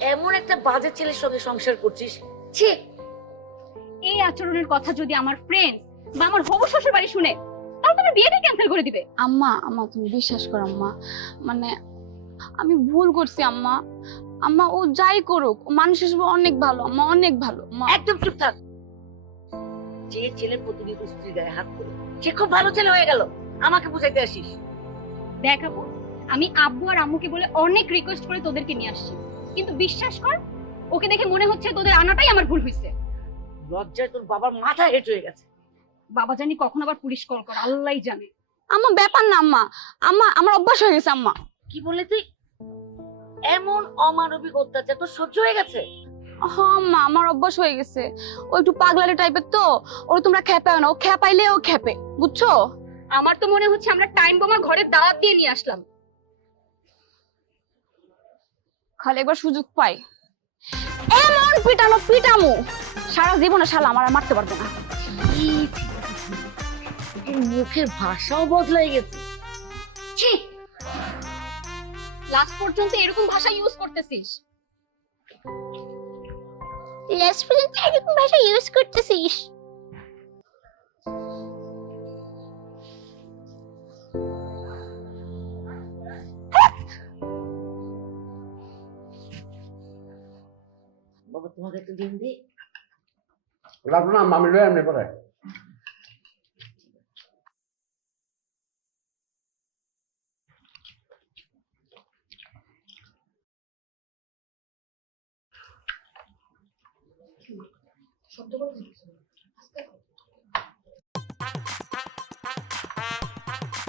এমন একটা বাজে ছেলের সঙ্গে সংসার করছিস? ছি! এই আচরণের কথা যদি আমার ফ্রেন্ড বা আমার হবু শ্বশুর বাড়ি শুনে তাহলে তোমার বিয়েটা ক্যান্সেল করে দিবে। আম্মা আম্মা তুমি বিশ্বাস করো আম্মা মানে আমি ভুল করছি আম্মা। আম্মা ও যাই করুক ও মানুষ হিসেবে অনেক ভালো আম্মা অনেক ভালো আম্মা। একদম চুপ থাক। যে ছেলে প্রতিনিয়ত স্ত্রী গায়ে হাত করে সে খুব ভালো ছেলে হয়ে গেল। আমাকে বুঝাইতে আসিস? দেখাবো আমি আব্বু আর আম্মুকে বলে অনেক রিকোয়েস্ট করে তোদেরকে নিয়ে আসছি। কিন্তু বিশ্বাস কর ওকে দেখে মনে হচ্ছে তোদের আনাটাই আমার ভুল হয়েছে লজ্জায় তোর বাবার মাথা হেট হয়ে গেছে। বাবা জানি কখন আবার পুলিশ কল করে আল্লাহই জানে। আম্মা ব্যাপার না আম্মা। আম্মা আমার অভ্যাস হয়ে গেছে আম্মা। কি বললি তুই? এমন অমানবিক অত্যাচার তোর সহ্য হয়ে গেছে? হ্যাঁ আম্মা আমার অভ্যাস হয়ে গেছে। ও একটু পাগলারে টাইপের তো ওর তোমরা খেপায় না ও খেপাইলে ও খেপে বুঝছ? আমার তো মনে হচ্ছে আমরা টাইম বোমা ঘরের দাওয়াত দিয়ে নিয়ে আসলাম। খালি একবার সুযোগ পাই। এমন পিটানো পিটামু। সারা জীবনে শালা আমার আর মারতে পারবে না। মুখের ভাষাও বদলাই গেছে। ছি! লাস্ট পর্যন্ত এরকম ভাষা ইউজ করতেছিস। লাস্ট পর্যন্ত এরকম ভাষা ইউজ করতেছিস। তোমাকে একটা ডিম দিই লাগল না মামি লয়ে এমনি করে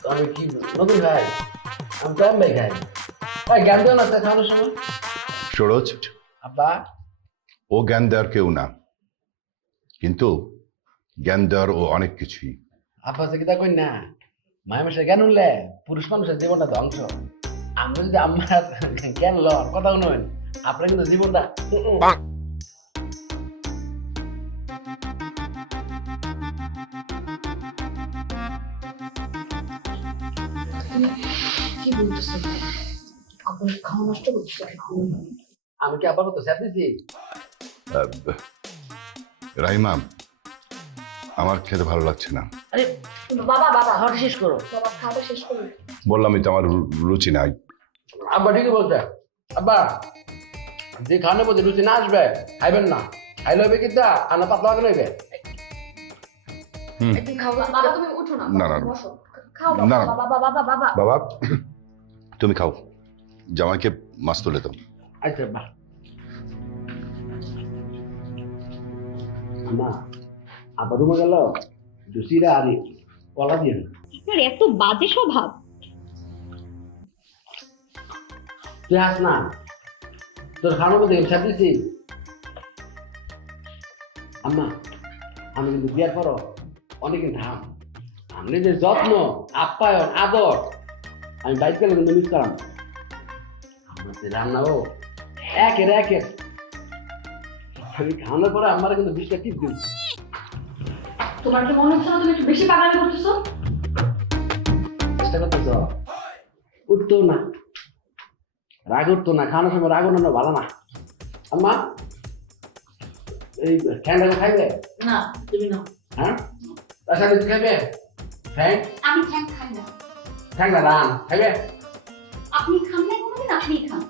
আমি কি নতুন খাই আমি তো এমনি খাই ভাই জ্ঞান দেও না খাওয়ানোর সময় সরোজ আব্বা ও জ্ঞান দেওয়ার কেউ না। কিন্তু জ্ঞান দেওয়ার ও অনেক কিছুই। কিতা কই না মায়ের মাসে জ্ঞান উঠলে পুরুষ মানুষের জীবনটা ধ্বংস। আমরা যদি আমার জ্ঞান কথা নয় আপনার কিন্তু জীবনটা কি খাওয়া নষ্ট আমি কি আবার তো স্যার দিছি? রাহিমা আমার খেতে ভালো লাগছে না। আরে বাবা বাবা শেষ করো। বাবা খাওয়া শেষ করুন বললামই তো আমার রুচি নাই। আব্বা ঠিকই বলতে আব্বা যে খাওয়ানোর প্রতি রুচি না আসবে খাইবেন না। খাইলে হবে কিতা খানা পাতলা একদিন খাওয়া বাবা তুমি না। না, না। বসো। খাও বাবা না। বাবা বাবা বাবা বাবা। তুমি খাও। জামাইকে মাছ তুলে দাও। আচ্ছা আম্মা আবার রুমে গেল জুসিরা আর কলা দিয়ে আপনার এত বাজে স্বভাব। তুই হাস না। তোর খাওয়ানোর প্রতি স্যার দিছি। আম্মা আমি কিন্তু বিয়ার পরও অনেক ধাম আমি যে যত্ন আপ্যায়ন আদর আমি বাইক গেলে কিন্তু মিস করাম। আমার যে রান্না ও একের একের আমি খাওয়ানোর পরে আমার কিন্তু বিষটা টিপ দিন? তোমার কি মনে হচ্ছে না তুমি একটু বেশি পাগলামি করতেছো? চেষ্টা করতেছ? উঠতো না। রাগ উঠতো না। খাওয়ানোর সময় রাগ উঠানো ভালো না। আম্মা এই ঠ্যাংটা খাইবে? না তুমি নাও। হ্যাঁ? তার সাথে খাইবে? ঠ্যাং আমি ঠ্যাং খাই না। ঠ্যাংটা রান। খাইবে? আপনি খান না কোনোদিন আপনি খান।